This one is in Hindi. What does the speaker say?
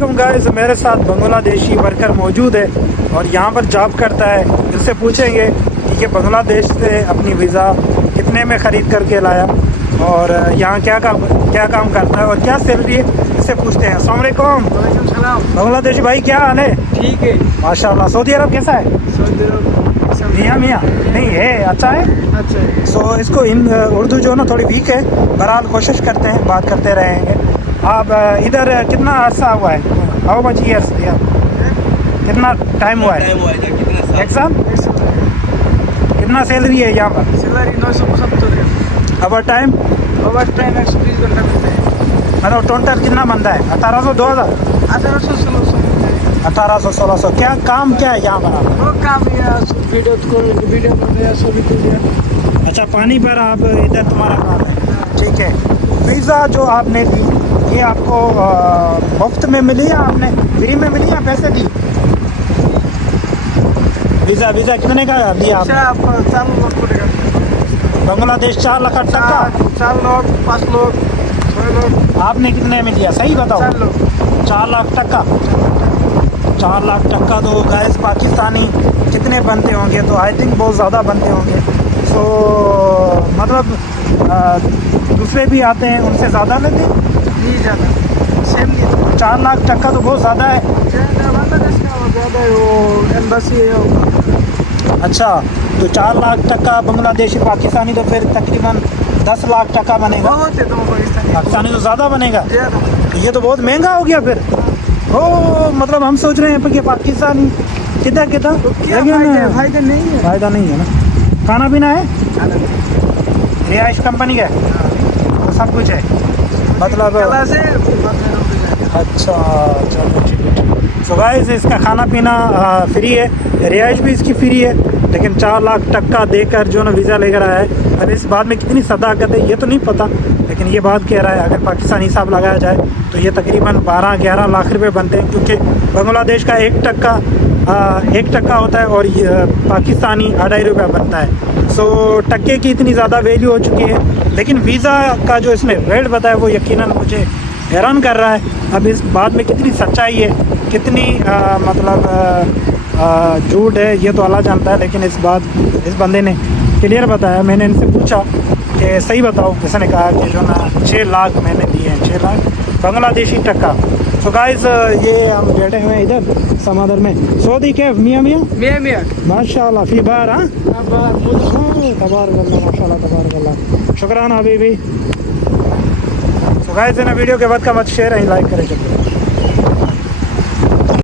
अस्सलामुअलैकुम गाइस, मेरे साथ बांग्लादेशी वर्कर मौजूद है और यहाँ पर जॉब करता है। इससे पूछेंगे कि ये बांग्लादेश से अपनी वीज़ा कितने में ख़रीद करके लाया और यहाँ क्या काम करता है और क्या सैलरी है, इससे पूछते हैं। अस्सलाम वालेकुम। वालेकुम सलाम। बांग्लादेशी भाई, क्या हाल है? ठीक है। माशाल्लाह। सऊदी अरब कैसा है? सऊदी अरब मियाँ नहीं है, अच्छा है। अच्छा है। सो इसको उर्दू जो है ना थोड़ी वीक है, बहरहाल कोशिश करते हैं, बात करते रहेंगे। आप इधर कितना अर्सा हुआ है? How much years? कितना टाइम हुआ है? एग्जाम कितना सैलरी है यहाँ पर? सैलरी 975 है। ओवर टाइम 120 घंटा मिलता है। मतलब टोटल कितना बनता है? 1800 2000 1800 क्या काम क्या है यहाँ पर आप? वो काम वीडियो बनाया सभी कुछ। अच्छा, पानी पर आप इधर तुम्हारा काम है, ठीक है। वीज़ा जो आपने ली ये आपको मुफ्त में मिली या आपने फ्री में मिली या पैसे दी? वीज़ा कितने का लिया आपने? आप 4 लोग पड़ेगा। बांग्लादेश 4 लाख टका। 4 लोग 5 लोग 6 लोग। आपने कितने में लिया, सही बताओ? 4 लोग 4 लाख टका। 4 लाख टक्का तो गैस पाकिस्तानी कितने बनते होंगे? तो आई थिंक बहुत ज़्यादा बनते होंगे। सो मतलब दूसरे भी आते हैं, उनसे ज़्यादा लेते हैं? नहीं ज़्यादा, सेम नहीं। 4 लाख टक्का तो बहुत ज़्यादा है। बांग्लादेश का वो ज़्यादा है, वो एम्बेसी है। अच्छा, तो 4 लाख टका बांग्लादेशी पाकिस्तानी तो फिर तकरीबन 10 लाख टका बनेगा। बहुत है तो पाकिस्तानी तो ज़्यादा बनेगा। ज़्यादा। तो ये तो बहुत महंगा हो गया फिर। ओ मतलब हम सोच रहे हैं कि पाकिस्तानी कितना लेकिन फायदा नहीं है। फ़ायदा नहीं है ना। खाना पीना है, रिहाइश कंपनी का है, तो सब कुछ है मतलब। अच्छा चलो ठीक है। सो गाइस, इसका खाना पीना फ्री है, रिहाइश भी इसकी फ्री है, लेकिन 4 लाख टक्का देकर जो ना वीज़ा लेकर आया है। अब इस बात में कितनी सदाकत है ये तो नहीं पता, लेकिन ये बात कह रहा है अगर पाकिस्तानी हिसाब लगाया जाए तो ये तकरीबन 12-11 लाख रुपए बनते हैं, क्योंकि बांग्लादेश का 1 टक्का होता है और पाकिस्तानी 2.5 रुपया बनता है। सो टक्के की इतनी ज़्यादा वैल्यू हो चुकी है, लेकिन वीज़ा का जो इसने रेट बताया वो यकीनन मुझे हैरान कर रहा है। अब इस बात में कितनी सच्चाई है, कितनी मतलब झूठ है, ये तो अल्लाह जानता है, लेकिन इस बंदे ने क्लियर बताया। मैंने इनसे पूछा कि सही बताओ, इसने कहा कि जो ना 6 लाख मैंने दिए हैं, 6 लाख बांग्लादेशी टक्का। तो गाइस, ये हम बैठे हुए हैं इधर समंदर में। सऊदी कैफ मियाँ माशाल्लाह फी बार। हाँ तबारकल्लाह, माशाल्लाह तबारकल्लाह, शुक्राना हबीबी। तो गाइस, वीडियो के बाद का मत शेयर है, लाइक करें।